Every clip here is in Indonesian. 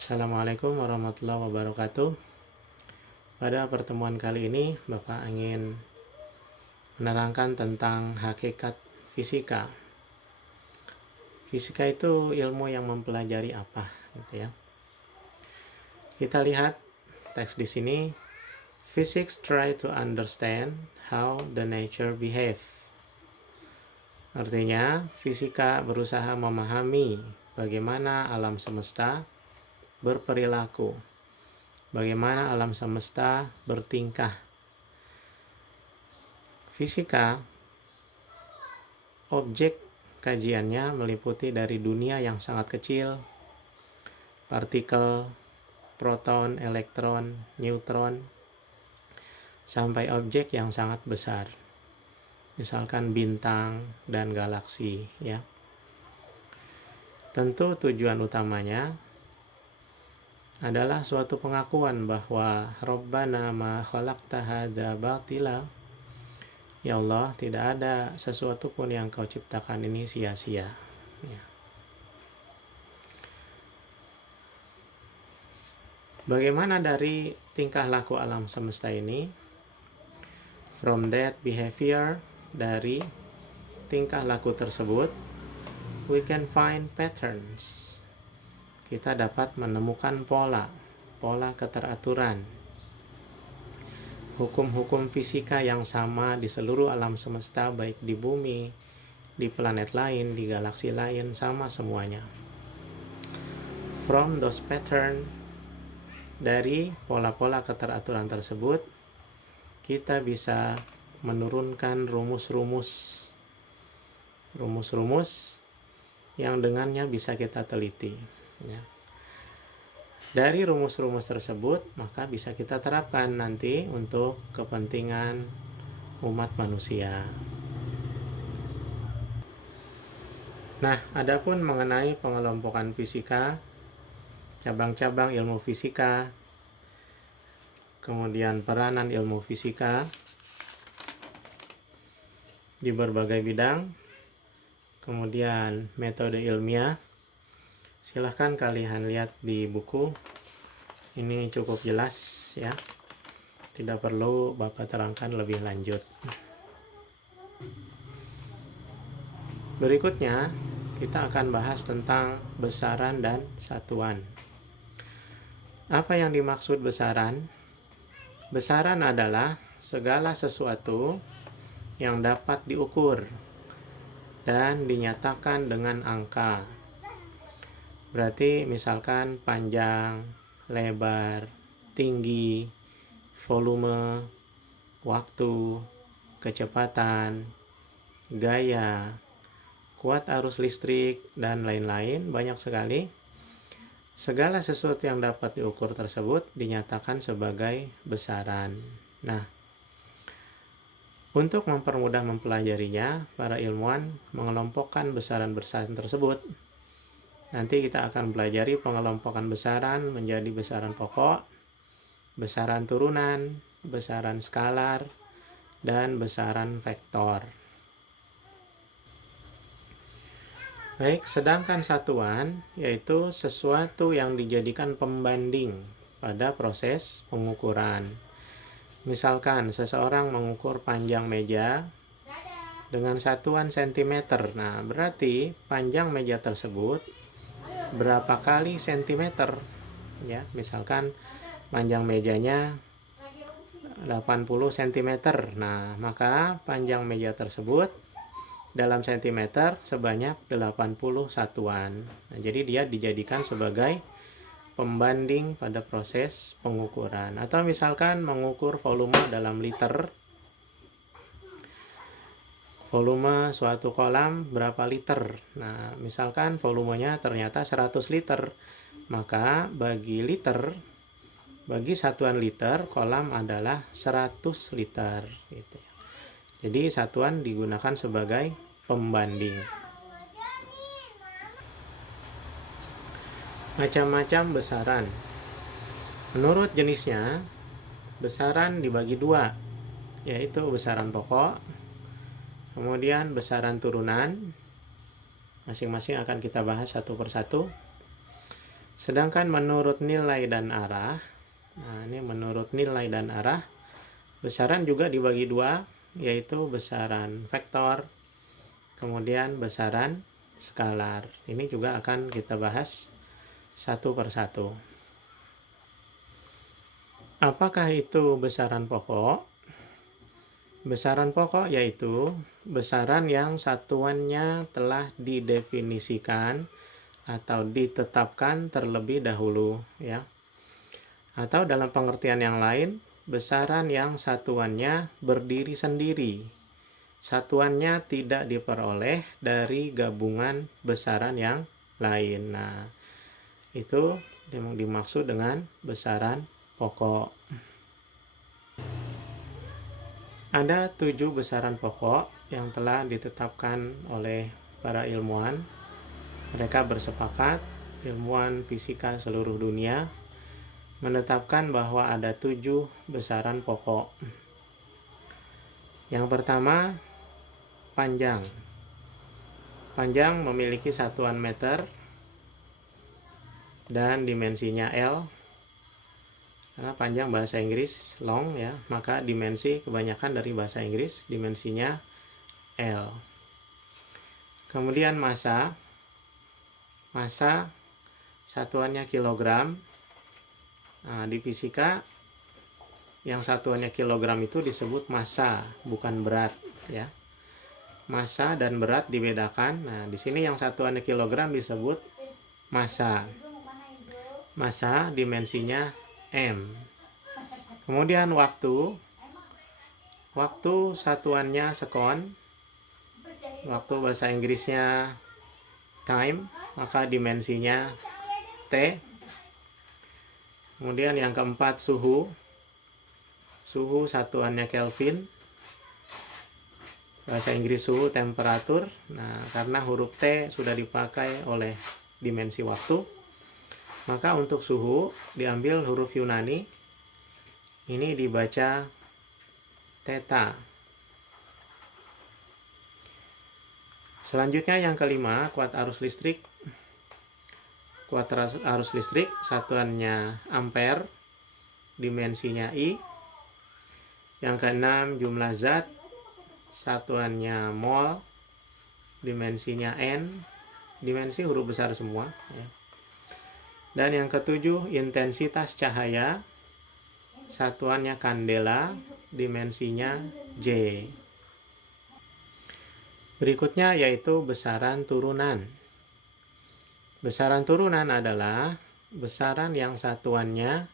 Assalamualaikum warahmatullahi wabarakatuh. Pada pertemuan kali ini, Bapak ingin menerangkan tentang hakikat fisika. Fisika itu ilmu yang mempelajari apa, gitu ya. Kita lihat teks di sini. Physics try to understand how the nature behave. Artinya, fisika berusaha memahami bagaimana alam semesta berperilaku, bagaimana alam semesta bertingkah. Fisika, objek kajiannya meliputi dari dunia yang sangat kecil, partikel, proton, elektron, neutron, sampai objek yang sangat besar, misalkan bintang dan galaksi, ya. Tentu tujuan utamanya adalah suatu pengakuan bahwa Rabbana ma khalaqta hadza batila. Ya Allah, tidak ada sesuatu pun yang kau ciptakan ini sia-sia. Ya. Bagaimana dari tingkah laku alam semesta ini? From that behavior, dari tingkah laku tersebut, we can find patterns. Kita dapat menemukan pola keteraturan. Hukum-hukum fisika yang sama di seluruh alam semesta, baik di bumi, di planet lain, di galaksi lain, sama semuanya. From those pattern, dari pola-pola keteraturan tersebut, kita bisa menurunkan rumus-rumus yang dengannya bisa kita teliti, ya. Dari rumus-rumus tersebut, maka bisa kita terapkan nanti untuk kepentingan umat manusia. Nah, adapun mengenai pengelompokan fisika, cabang-cabang ilmu fisika, kemudian peranan ilmu fisika di berbagai bidang, kemudian metode ilmiah, silahkan kalian lihat di buku. Ini cukup jelas, ya. Tidak perlu Bapak terangkan lebih lanjut. Berikutnya, kita akan bahas tentang besaran dan satuan. Apa yang dimaksud besaran? Besaran adalah segala sesuatu yang dapat diukur dan dinyatakan dengan angka. Berarti misalkan panjang, lebar, tinggi, volume, waktu, kecepatan, gaya, kuat arus listrik, dan lain-lain, banyak sekali. Segala sesuatu yang dapat diukur tersebut dinyatakan sebagai besaran. Nah, untuk mempermudah mempelajarinya, para ilmuwan mengelompokkan besaran-besaran tersebut. Nanti kita akan pelajari pengelompokan besaran menjadi besaran pokok, besaran turunan, besaran skalar, dan besaran vektor. Baik, sedangkan satuan yaitu sesuatu yang dijadikan pembanding pada proses pengukuran. Misalkan seseorang mengukur panjang meja dengan satuan cm. Nah, berarti panjang meja tersebut berapa kali sentimeter, ya. Misalkan panjang mejanya 80 cm. Nah, maka panjang meja tersebut dalam sentimeter sebanyak 80 satuan. Nah, jadi dia dijadikan sebagai pembanding pada proses pengukuran. Atau misalkan mengukur volume dalam liter. Volume suatu kolam berapa liter? Nah, misalkan volumenya ternyata 100 liter. Maka bagi satuan liter, kolam adalah 100 liter, gitu ya. Jadi satuan digunakan sebagai pembanding. Macam-macam besaran. Menurut jenisnya, besaran dibagi dua, yaitu besaran pokok, kemudian besaran turunan. Masing-masing akan kita bahas satu persatu. Sedangkan menurut nilai dan arah, nah ini menurut nilai dan arah, besaran juga dibagi dua, yaitu besaran vektor, kemudian besaran skalar. Ini juga akan kita bahas satu persatu. Apakah itu besaran pokok? Besaran pokok yaitu besaran yang satuannya telah didefinisikan atau ditetapkan terlebih dahulu, ya. Atau dalam pengertian yang lain, besaran yang satuannya berdiri sendiri. Satuannya tidak diperoleh dari gabungan besaran yang lain. Nah, itu yang dimaksud dengan besaran pokok. Ada 7 besaran pokok yang telah ditetapkan oleh para ilmuwan. Mereka bersepakat, ilmuwan fisika seluruh dunia, menetapkan bahwa ada 7 besaran pokok. Yang pertama, panjang. Panjang memiliki satuan meter dan dimensinya L. Karena panjang bahasa Inggris long, ya, maka dimensi kebanyakan dari bahasa Inggris dimensinya L. Kemudian massa. Massa satuannya kilogram. Nah, di fisika yang satuannya kilogram itu disebut massa, bukan berat, ya. Massa dan berat dibedakan. Nah, di sini yang satuannya kilogram disebut massa. Massa dimensinya M. Kemudian waktu. Waktu satuannya sekon. Waktu bahasa Inggrisnya time, maka dimensinya T. Kemudian yang keempat, suhu. Suhu satuannya Kelvin. Bahasa Inggris suhu temperatur. Nah, karena huruf T sudah dipakai oleh dimensi waktu, maka untuk suhu diambil huruf Yunani. Ini dibaca theta. Selanjutnya yang kelima, kuat arus listrik. Kuat arus listrik satuannya ampere, dimensinya I. Yang keenam, jumlah zat, satuannya mol, dimensinya N, dimensi huruf besar semua, ya. Dan yang ketujuh, intensitas cahaya, satuannya kandela, dimensinya J. Berikutnya yaitu besaran turunan. Besaran turunan adalah besaran yang satuannya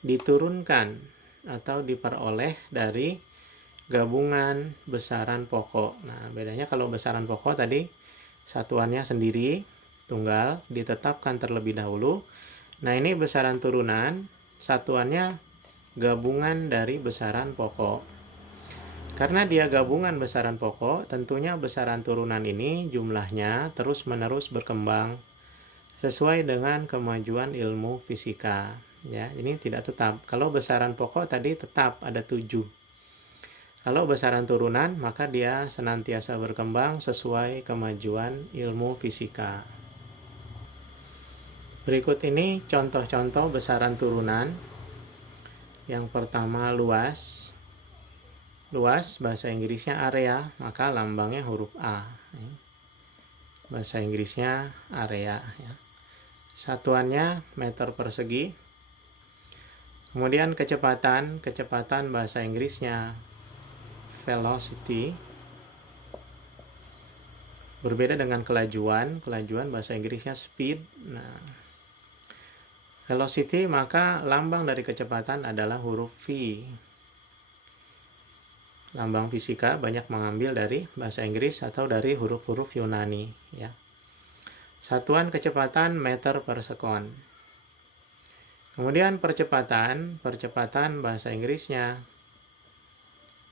diturunkan atau diperoleh dari gabungan besaran pokok. Nah, bedanya kalau besaran pokok tadi satuannya sendiri, tunggal, ditetapkan terlebih dahulu. Nah, ini besaran turunan, satuannya gabungan dari besaran pokok. Karena dia gabungan besaran pokok, tentunya besaran turunan ini jumlahnya terus-menerus berkembang sesuai dengan kemajuan ilmu fisika. Ya, ini tidak tetap. Kalau besaran pokok tadi tetap ada 7. Kalau besaran turunan, maka dia senantiasa berkembang sesuai kemajuan ilmu fisika. Berikut ini contoh-contoh besaran turunan. Yang pertama, luas. Luas bahasa Inggrisnya area, maka lambangnya huruf A. Bahasa Inggrisnya area, ya. Satuannya meter persegi. Kemudian kecepatan bahasa Inggrisnya velocity. Berbeda dengan kelajuan bahasa Inggrisnya speed. Nah, velocity maka lambang dari kecepatan adalah huruf V. Lambang fisika banyak mengambil dari bahasa Inggris atau dari huruf-huruf Yunani, ya. Satuan kecepatan meter per sekon. Kemudian percepatan bahasa Inggrisnya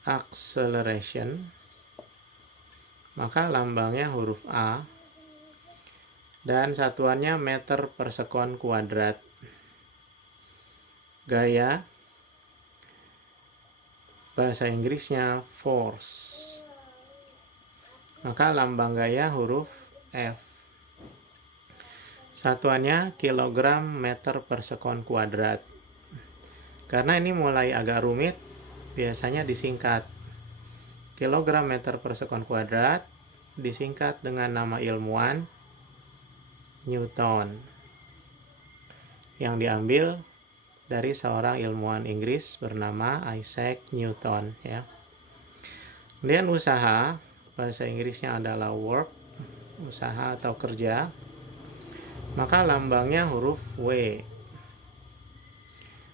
acceleration, maka lambangnya huruf A dan satuannya meter per sekon kuadrat. Gaya bahasa Inggrisnya force, maka lambang gaya huruf F. Satuannya kilogram meter per sekon kuadrat. Karena ini mulai agak rumit, biasanya disingkat. Kilogram meter per sekon kuadrat disingkat dengan nama ilmuwan Newton, yang diambil dari seorang ilmuwan Inggris bernama Isaac Newton, ya. Kemudian usaha, bahasa Inggrisnya adalah work, usaha atau kerja, maka lambangnya huruf W.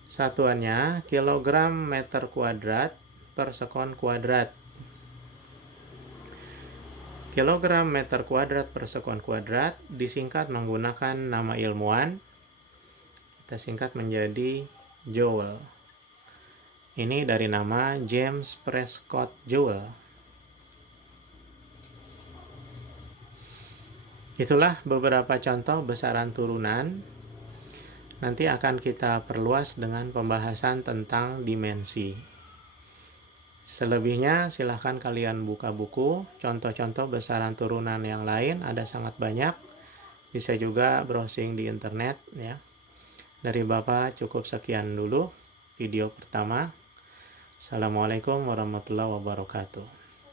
Satuannya kilogram meter kuadrat per sekon kuadrat. Kilogram meter kuadrat per sekon kuadrat disingkat menggunakan nama ilmuwan. Kita singkat menjadi Joule. Ini dari nama James Prescott Joule. Itulah beberapa contoh besaran turunan. Nanti akan kita perluas dengan pembahasan tentang dimensi. Selebihnya silahkan kalian buka buku, contoh-contoh besaran turunan yang lain ada sangat banyak. Bisa juga browsing di internet, ya. Dari Bapak cukup sekian dulu video pertama. Assalamualaikum warahmatullahi wabarakatuh.